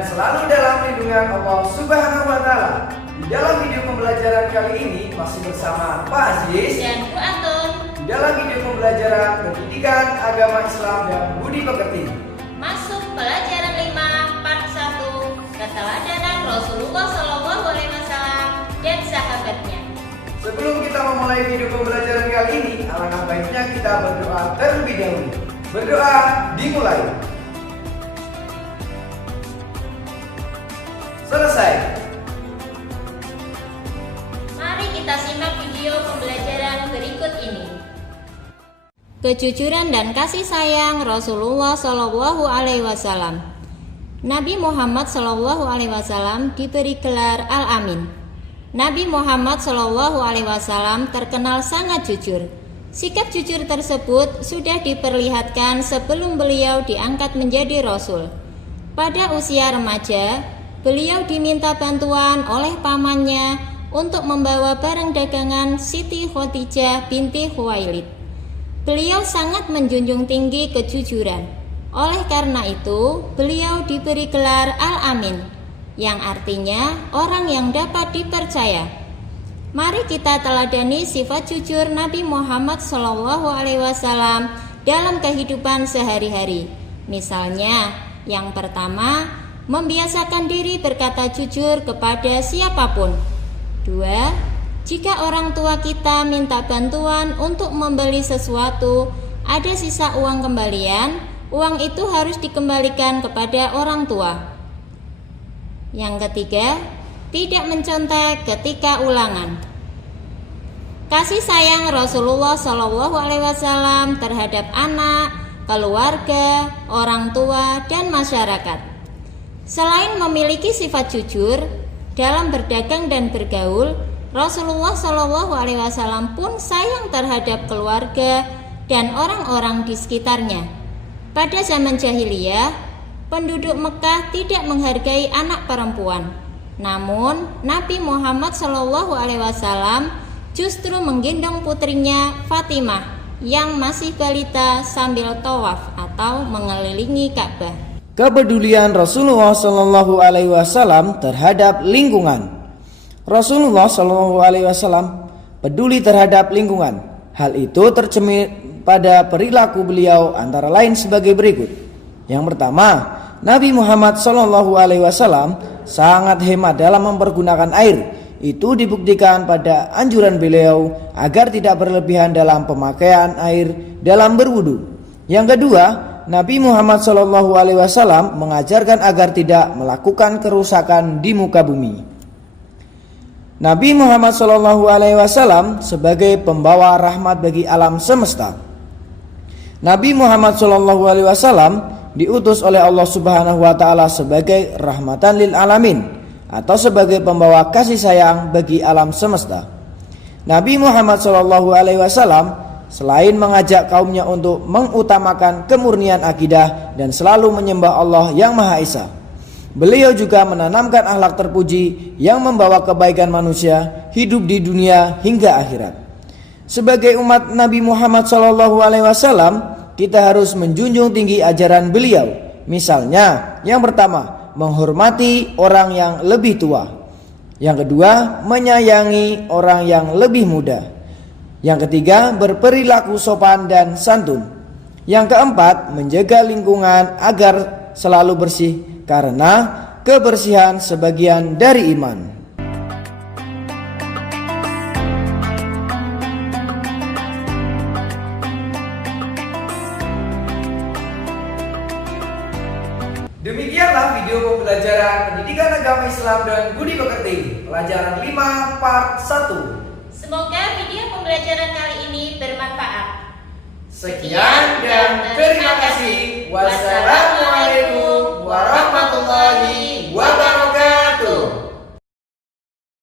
dan selalu dalam lindungan Allah Subhanahu wa Ta'ala. Di dalam video pembelajaran kali ini masih bersama Pak Aziz dan Bu Antun. Di dalam video pembelajaran pendidikan agama Islam dan budi pekerti. Masuk pelajaran 5 part 1, keteladanan Rasulullah SAW dan sahabatnya. Sebelum kita memulai video pembelajaran kali ini, alangkah baiknya kita berdoa terlebih dahulu. Berdoa dimulai. Selesai. Mari kita simak video pembelajaran berikut ini. Kejujuran dan kasih sayang Rasulullah SAW. Nabi Muhammad SAW diberi gelar Al-Amin. Nabi Muhammad SAW terkenal sangat jujur. Sikap jujur tersebut sudah diperlihatkan sebelum beliau diangkat menjadi Rasul. Pada usia remaja, beliau diminta bantuan oleh pamannya untuk membawa barang dagangan Siti Khadijah binti Khuwailid. Beliau sangat menjunjung tinggi kejujuran. Oleh karena itu, beliau diberi gelar Al-Amin, yang artinya orang yang dapat dipercaya. Mari kita teladani sifat jujur Nabi Muhammad SAW dalam kehidupan sehari-hari. Misalnya, yang pertama, membiasakan diri berkata jujur kepada siapapun. 2. Jika orang tua kita minta bantuan untuk membeli sesuatu, ada sisa uang kembalian, uang itu harus dikembalikan kepada orang tua. Yang ketiga, tidak mencontek ketika ulangan. Kasih sayang Rasulullah SAW terhadap anak, keluarga, orang tua, dan masyarakat. Selain memiliki sifat jujur dalam berdagang dan bergaul, Rasulullah SAW pun sayang terhadap keluarga dan orang-orang di sekitarnya. Pada zaman jahiliyah, penduduk Mekah tidak menghargai anak perempuan. Namun, Nabi Muhammad SAW justru menggendong putrinya Fatimah yang masih balita sambil tawaf atau mengelilingi Ka'bah. Kepedulian Rasulullah SAW terhadap lingkungan. Rasulullah SAW peduli terhadap lingkungan. Hal itu tercermin pada perilaku beliau antara lain sebagai berikut. Yang pertama, Nabi Muhammad SAW sangat hemat dalam mempergunakan air. Itu dibuktikan pada anjuran beliau agar tidak berlebihan dalam pemakaian air dalam berwudu. Yang kedua, Nabi Muhammad SAW mengajarkan agar tidak melakukan kerusakan di muka bumi. Nabi Muhammad SAW sebagai pembawa rahmat bagi alam semesta. Nabi Muhammad SAW diutus oleh Allah Subhanahu wa Ta'ala sebagai rahmatan lil alamin atau sebagai pembawa kasih sayang bagi alam semesta. Nabi Muhammad SAW selain mengajak kaumnya untuk mengutamakan kemurnian akidah dan selalu menyembah Allah yang Maha Esa, beliau juga menanamkan akhlak terpuji yang membawa kebaikan manusia hidup di dunia hingga akhirat. Sebagai umat Nabi Muhammad SAW, kita harus menjunjung tinggi ajaran beliau. Misalnya, yang pertama, menghormati orang yang lebih tua. Yang kedua, menyayangi orang yang lebih muda. Yang ketiga, berperilaku sopan dan santun. Yang keempat, menjaga lingkungan agar selalu bersih, karena kebersihan sebagian dari iman. Demikianlah video pembelajaran pendidikan agama Islam dan budi pekerti pelajaran 5 part 1. Semoga video pembelajaran kali ini bermanfaat. Sekian dan terima kasih. Wassalamualaikum warahmatullahi wabarakatuh.